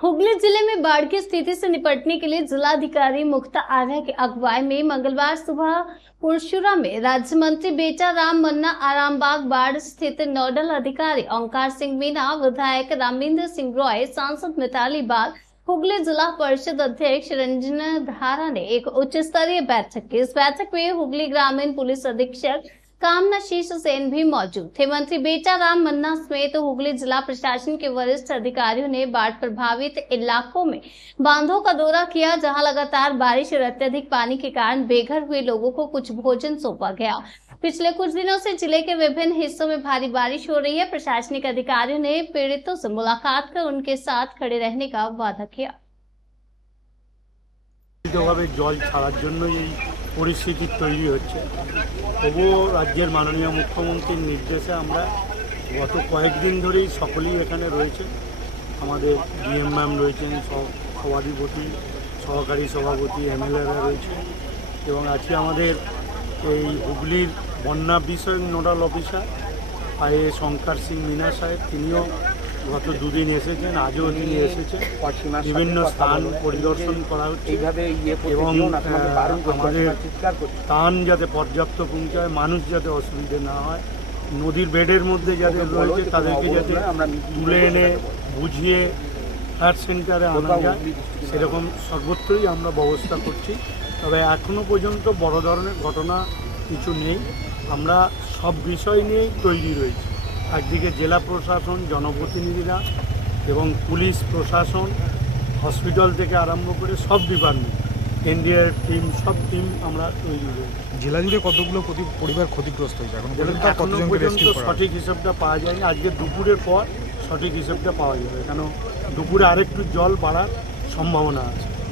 हुगली जिले में बाढ़ की स्थिति से निपटने के लिए जिलाधिकारी मुख्तार आर्या की अगुवाई में मंगलवार सुबह पुरशुरा में राज्य मंत्री बेचा राम मन्ना, आरामबाग बाढ़ स्थित नोडल अधिकारी ओंकार सिंह मीना, विधायक रामेंद्र सिंह रॉय, सांसद मिताली बाग, हुगली जिला परिषद अध्यक्ष रंजना धारा ने एक उच्च स्तरीय बैठक की। इस बैठक में हुगली ग्रामीण पुलिस अधीक्षक कामनाशीष सेन भी मौजूद थे। मंत्री बेचा राम मन्ना समेत हुगली जिला प्रशासन के वरिष्ठ अधिकारियों ने बाढ़ प्रभावित इलाकों में बांधों का दौरा किया, जहां लगातार बारिश और अत्यधिक पानी के कारण बेघर हुए लोगों को कुछ भोजन सौंपा गया। पिछले कुछ दिनों से जिले के विभिन्न हिस्सों में भारी बारिश हो रही है। प्रशासनिक अधिकारियों ने पीड़ितों से मुलाकात कर उनके साथ खड़े रहने का वादा किया। জল ছাড়ার জন্য এই পরিস্থিতি তৈরি হচ্ছে, তবুও রাজ্যের মাননীয় মুখ্যমন্ত্রীর নির্দেশে আমরা গত কয়েকদিন ধরেই সকলেই এখানে রয়েছে। আমাদের ডিএম ম্যাম রয়েছেন, সভাধিপতি, সহকারী সভাপতি, এমএলএরা রয়েছে এবং আজকে আমাদের এই হুগলির বন্যা বিষয়ক নোডাল অফিসার আইএএস ওঙ্কার সিং মিনা সাহেব, তিনিও গত দুদিন এসেছেন, আজও তিনি এসেছেন। বিভিন্ন স্থান পরিদর্শন করা হচ্ছে এবং আমাদের স্থান যাতে পর্যাপ্ত পৌঁছায়, মানুষ যাতে অসুবিধে না হয়, নদীর বেডের মধ্যে যাদের রয়েছে তাদেরকে যাতে তুলে এনে বুঝিয়ে হেলথ সেন্টারে আনা যায়, সেরকম সর্বত্রই আমরা ব্যবস্থা করছি। তবে এখনও পর্যন্ত বড় ধরনের ঘটনা কিছু নেই। আমরা সব বিষয় নিয়েই তৈরি রয়েছি। একদিকে জেলা প্রশাসন, জনপ্রতিনিধিরা এবং পুলিশ প্রশাসন, হসপিটাল থেকে আরম্ভ করে সব ডিপার্টমেন্ট, এনডিআরএফ টিম, সব টিম আমরা তৈরি রয়েছি। জেলা জুড়ে কতগুলো পরিবার ক্ষতিগ্রস্ত হয়েছে এখনো পর্যন্ত সঠিক হিসাবটা পাওয়া যায়নি। আজকে দুপুরের পর সঠিক হিসাবটা পাওয়া যাবে, কেন দুপুরে আরেকটু জল বাড়ার সম্ভাবনা আছে।